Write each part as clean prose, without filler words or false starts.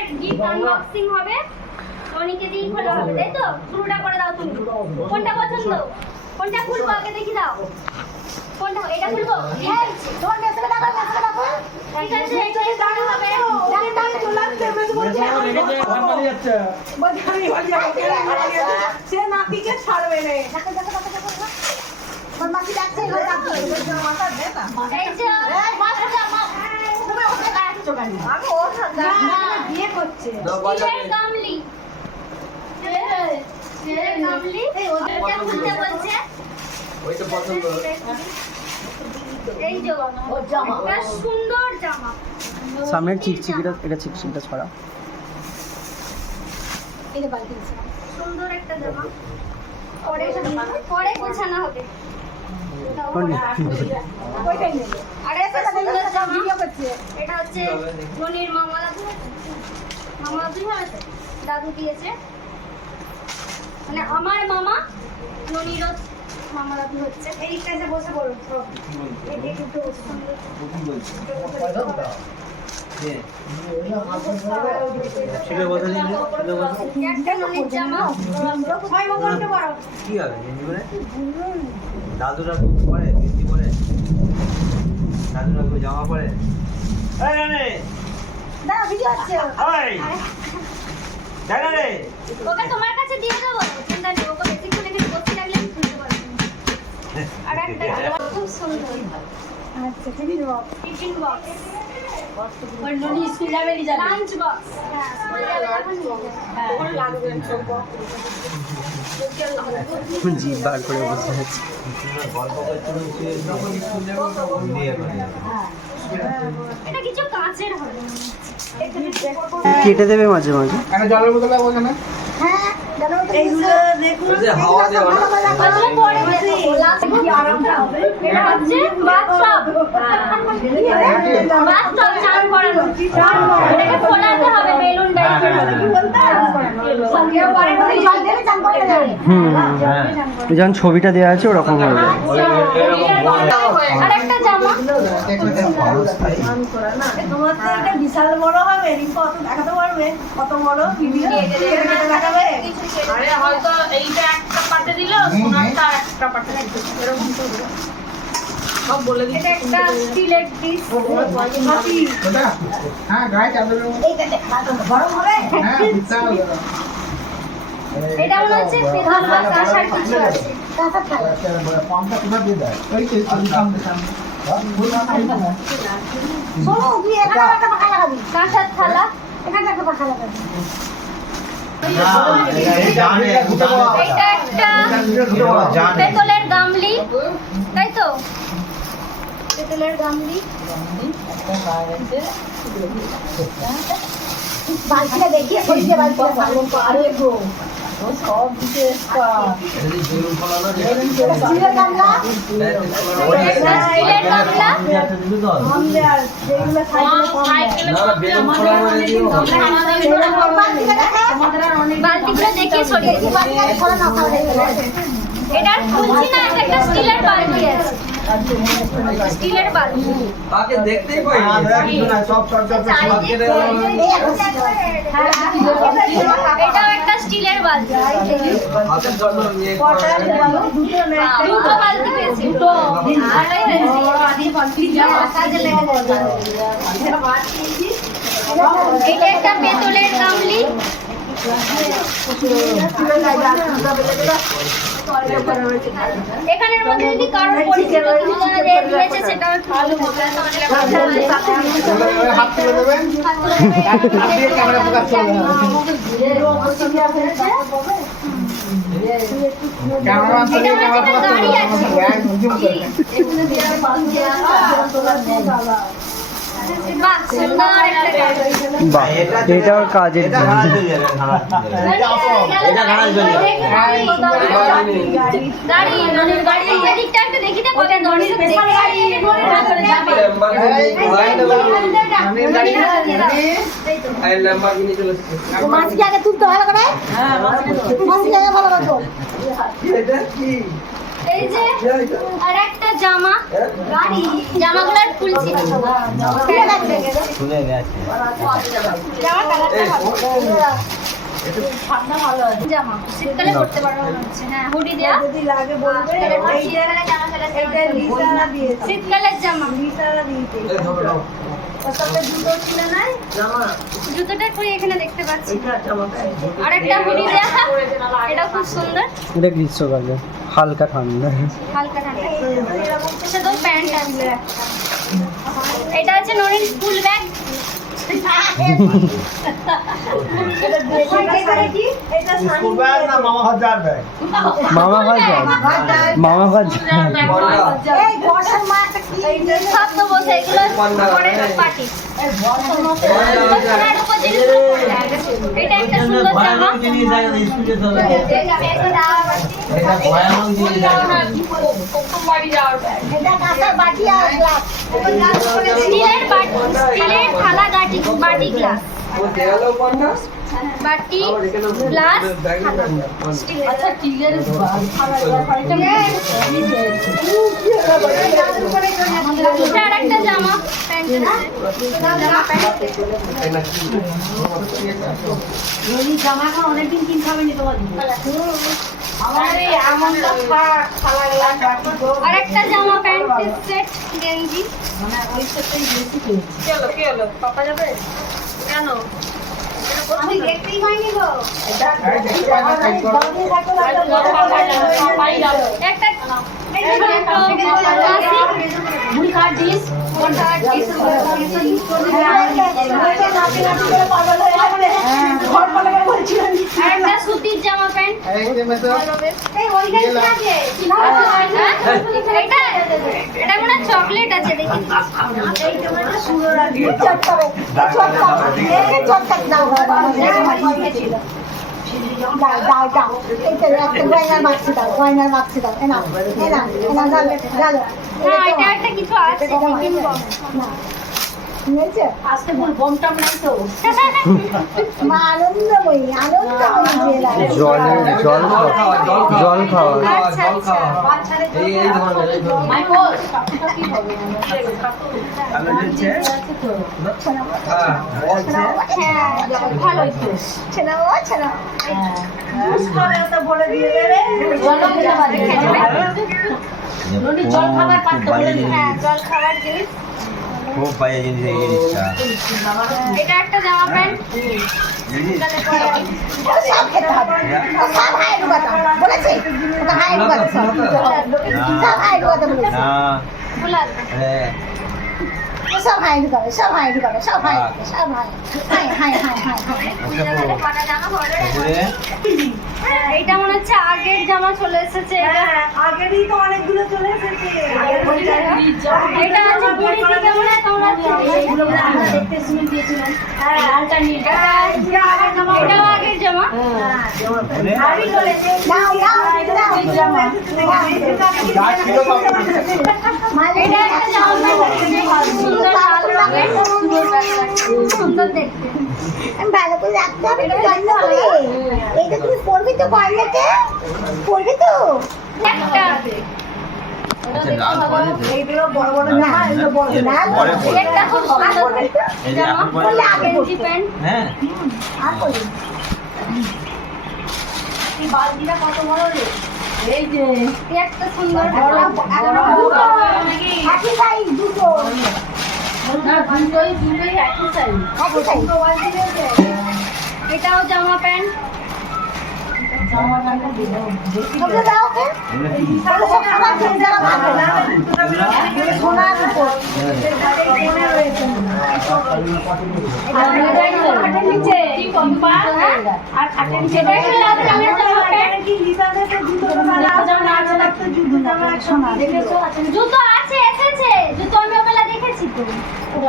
ননির gift unboxing হবে, ননিকে দিয়ে খোলা হবে, তাই তো? শুরুটা করে দাও তুমি। কোনটা পছন্দ? কোনটা খুলবো আগে দেখি দাও। কোনটা? এটা খুলবো? এই তোমার মেসেজ দেখো, মেসেজ দেখো। ঠিক আছে, এটা দাঁড়ানো হবে। দাঁড়ানো চলাতে মেসেজ বলছে এটা ফাঁপালি যাচ্ছে। বদখানি হয়ে যাবে। সে নাতিকে ছাড়বে না। দেখো দেখো দেখো দেখো। বদমাশি লাগছে এগুলো রাখো। মাথা দে না। এই যে মাথা জামা। তুমি ওখানে কাটছো কেন? আমি ওর সাথে বিয়ে করছে। স্টিলের গামলি। স্টিলের গামলি। এই ওটা খুলতে বলছে। ওইটা পছন্দ। এই যে ওর জামা। এটা সুন্দর জামা। সামনের চিকচিকিটা, এটা চিকচিকিটা ছড়া। এই যে বালতি আছে। সুন্দর একটা জামা। পরে গোছানো হবে। ওইটাই নেবে। আরে এটা সুন্দর জামা ভিডিও করছে। এটা হচ্ছে ননির মামা দাদু। মামা দাদু হয়েছে। দাদু দিয়েছে। মানে আমার মামা ননিরও মামা দাদু হচ্ছে। এই কাজে বসে পড়ো সব। এই কিন্তু সুন্দর। ছেলে বসে নিলে ছেলে বসে একটা ননির জামা। ছয় বছরটা বড়। কি হবে গেঞ্জি পরে? দাদুরা পরে গেঞ্জি পরে, দাদুরা জামা পরে। এই রে না ভিডিও হচ্ছে। এই জানা রে ওকে তোমার কাছে দিয়ে দেবো। চিন্তা নেই, ওকে বেশিক্ষণ এখানে বসে রাখলে আমি খুলতে পারবো না। আর একটা খুব সুন্দর আচ্ছা টিফিন বক্স। টিফিন বক্স, ওর ননি স্কুল যাবে নি যাবে। Lunch box. হ্যাঁ, স্কুল যাবে এখন নিয়ে যাবে। ওর লাগবে ছোট। জিভ বার করে বসে আছে। গল্প করছিল দিয়ে করে এটা কিছু কাঁচের হবে। কেটে দেবে মাঝে মাঝে। জলের বোতল বলছে না? হ্যাঁ জানো তো এইগুলো দেখুন। ওই যে হাওয়া দেওয়া না? ওগুলো পরে দেবো। লাস্ট কি আরামটা হবে। এটা হচ্ছে বাথটব। বাথটব চান করানো। এটাকে ফোলাতে হবে বেলুন টাইপের। কি বলতে? সঙ্গে পরে করে জল দিলে চান করে যাবে। যখন ছবিটা দেওয়া আছে ওরকম হবে। আর একটা জামা। তোমার তো এটা বিশাল বড় হবে। রিম্পা অত দেখাতে পারবে? কত বড় ভিডিও দেখাবে? আরে হয়তো এইটা একটা পাটে দিল, সোনারটা একটা পাটে দিল, এরকম করবে। সব বলে দিচ্ছে। এটা একটা স্টিলের ডিশ। হ্যাঁ গায়ে চাদর এইটা দেখা গরম হবে। হ্যাঁ বিশাল এটা মনে হচ্ছে পেতল বা কাঁসার কিছু আছে। কাঁচা থালা। পাম্পটা কোথায় দিয়ে দেয়? ওই যে সামনে সামনে শোনো তুই এখানে একটা পাখা লাগাবি। কাঁসার থালা। এখানে একটা পাখা লাগাবি। এটা একটা পেতলের গামলি, তাই তো? পেতলের গামলি। বালতিটা দেখিয়ে সরিয়ে বালতিটা ভালো আরে গো ও সব দিতে স্টিলের গামলা একটা স্টিলের গামলা। কম দেয় যেগুলো সাইকেলে কম দেয় বালতিগুলো দেখিয়ে সরিয়ে দিই। বালতিটা ছড়া না খাওয়া এটা খুলছি না, এটা একটা স্টিলের বালতি আছে। স্টিলের বালতি। তাকে দেখতেই পাই না সব সব সব এটাও একটা স্টিলের বালতি। হাতের জন্য নিয়ে দুটো বালতি পেয়েছি। আড়াই হয়েছে। কাজে লেগে যাবে। এটা একটা পেতলের গামলি। এখানের মধ্যে যদি কারোর পরিচিত কিছু জানা যায় দিয়েছে সেটা ভালো হবে। হাত তুলে দেবেন ক্যামেরা ফোকাস করবে ক্যামেরাম্যান থেকে ক্যামেরা ফোকাস করবে বাহ, সুন্দর একটা গাড়ি। বাহ, এটাও কাজের জিনিস। এটা গাড়ি চলে গাড়ি, ননির গাড়ি। এদিকটা একটু দেখি তো কত দর্শক দেখে যাবে। মাছকে আগে তুলতে ভালো করে। হ্যাঁ মাছকে ভালো করে। এটা কি এই যে আর একটা জামা, জামাগুলো আর খুলছি না। খুলে গেছে জামার কালারটা ভালো। ঠান্ডা ভালো আছে। জামা শীতকালে পরতে পারবো মনে হচ্ছে। হ্যাঁ, হুডি দেয়া। যদি লাগে বলবে। শীতকালে জামা ফেলে এইটা লিসারা দিয়েছে। শীতকালের জামা। লিসারা দিয়েছে। ওর সাথে জুতো ছিল না? জামা। জুতোটা পরে এখানে দেখতে পাচ্ছি। এটা জামাটা। আর একটা হুডি দেয়া, এটা খুব সুন্দর, এটা গ্রীষ্মকালে হালকা ঠান্ডা। হালকা ঠান্ডা। সাথে প্যান্ট আছে। এটা হচ্ছে নরিন স্কুল ব্যাগ। এটা স্কুল ব্যাগ না মামা হাজার ব্যাগ? মামা ভাজ মামা ভাজ এই বর্ষার মা একটা কি সব তো বসে এগুলো পরে পার্টি। এটা একটা সুন্দর জামা। ভয়ানক জিনিস দেখেন স্কুলে চলে এটা ভয়ানক জিনিস দেখেন বাড়ি যাওয়ার ব্যাগ। এটা কাঁসার বাটি আর গ্লাস। স্টিলের বাটি, স্টিলের থালা বাটি, বাটি গ্লাস, বাটি গ্লাস আচ্ছা টিলের এটা আর একটা জামা প্যান্ট জামা প্যান্ট। জামা এখন অনেকদিন কিনতে হবে নি তোমার আরে এমনটা থাক, খালা গ্লাস বাটি তো। আর একটা জামা প্যান্টের সেট গেঞ্জি। মানে ওই সাথেই বেশি কিনছি। কি হলো পাপা যাবে কেন? আমি দেখতেই পাইনি গো। পাপাই যাবে। একটা মুড়ি খাওয়ার ডিশ, একটা সুতির জামা প্যান্ট। এটা এটা মনে হয় চকলেট আছে, দেখি হ্যাঁ এটা একটা কিছু আছে কিনবো। আজকে বল বমটাম নাই তো মা আনন্দময়ী আনন্দময়ী জল খাওয়া জল খাওয়া আচ্ছা আচ্ছা এই ধরনের মাই বল আলো জ্বলছে হ্যাঁ বলছে হ্যাঁ ভালোই তো। বলে দিয়ে দেবে জল খেতে পারবে জল খাবার পাত্র বলে দিবে হ্যাঁ জল খাবার জিনিস। খুব বাজে জিনিস এই জিনিসটা এটা একটা জামা প্যান্ট। জিনিস সব খেতে হবে সব হাই কথা বলেছি ওটা হাই কথা সব হাই কথা বলেছি না খোলা হ্যাঁ সব হাই করে সব হাই করে সব হাই সব high high high high high তারপরে এটা মনে হচ্ছে আগের জামা চলে এসেছে। এটা আগেরই তো অনেকগুলো চলে এসেছে এটা আছে পুরী থেকে মনে হয় তোমরা এইগুলো আমরা দেখতে শুনে দিয়েছিলাম হ্যাঁ লালটা নীলটা এটাও আগের জামা। আমি চলেছে নাও নাও নাও জামা এটা একটা জামা প্যান্ট সুন্দর লাল রঙের, সুন্দর দেখতে। ভালো করে রাখতে হবে তো জন্য হবে এইটা তুমি পড়বি তো গয়নাতে পড়বি তো একটা আচ্ছা লাল পরে এইগুলো বড় বড় না এগুলো বড় না পরে পরে একটা খুব সুন্দর এই যে জামা, এখন পরে গেঞ্জি প্যান্ট। হ্যাঁ আর পড়বি এই বালতিটা কত বড় রে এই যে এই একটা সুন্দর একই সাইজ দুটো না দুটোই একই সাইজ একই সাইজ এটাও জামা প্যান্ট। ওকে দাও ওকে তাহলে সব খাবার খেয়ে যাওয়া ভালো না সোনার উপর মনে রয়েছে খাটের নিচে আর খাটের নিচে এটা একটা লাল রঙের জামা প্যান্ট। কি লিসাতে তো জুতো না তো জুতো জামা সোনা দেখেছো জুতো আছে এসেছে, জুতো আমি ওবেলা দেখেছি তো।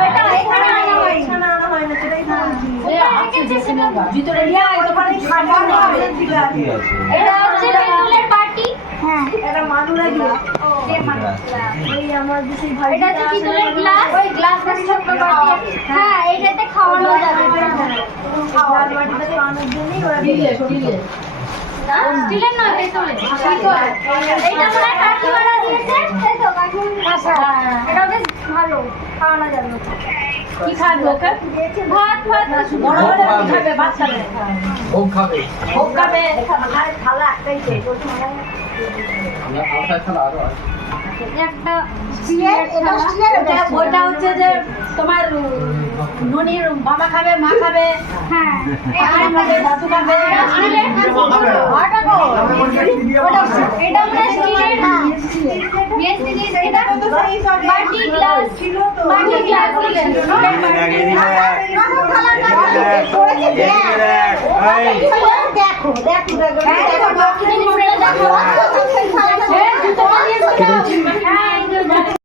ওইটা এখানে আনা হয়নি। এখানে আনা হয় না সেটাই তো বলছি ওটা রেখেছে সেটা। জুতোটা নিয়ে ওখানে খাটা আছে ঠিক আছে কি আছে এটা হচ্ছে পেট্রোলের বাটি। হ্যাঁ এটা মানুরা দিয়ে এই আমার দেশে ভাই এটা হচ্ছে পিতলের গ্লাস। ওই গ্লাসের ছোট বাটি। হ্যাঁ এইটাতে খাওয়ানো যাবে। খাওয়ার বাটিটা তো আনার জন্যই ওরা দিলে স্টিলের নয়, পেতলের। এইটা মনে হয় কাকিমারা দিয়েছে, তাই তো? এটা বেশ ভালো, খাওয়ানো যাবে। কি খাবে ওকে? ভাত ফাত বড় বড় কি খাবে? ভাত খাবে, ভোগ খাবে। ভোগ খাবে। থালা একটাই তো। একটা ওটা হচ্ছে যে তোমার ননির বাবা খাবে, মা খাবে, হ্যাঁ আর খাবে, দাদু খাবে। এটা মনে হয় স্টিলের না, মিষ্টি জিনিস। এটা বাটি গ্লাস, বাটি গ্লাস দেখো দেখো দেখো। দেখো।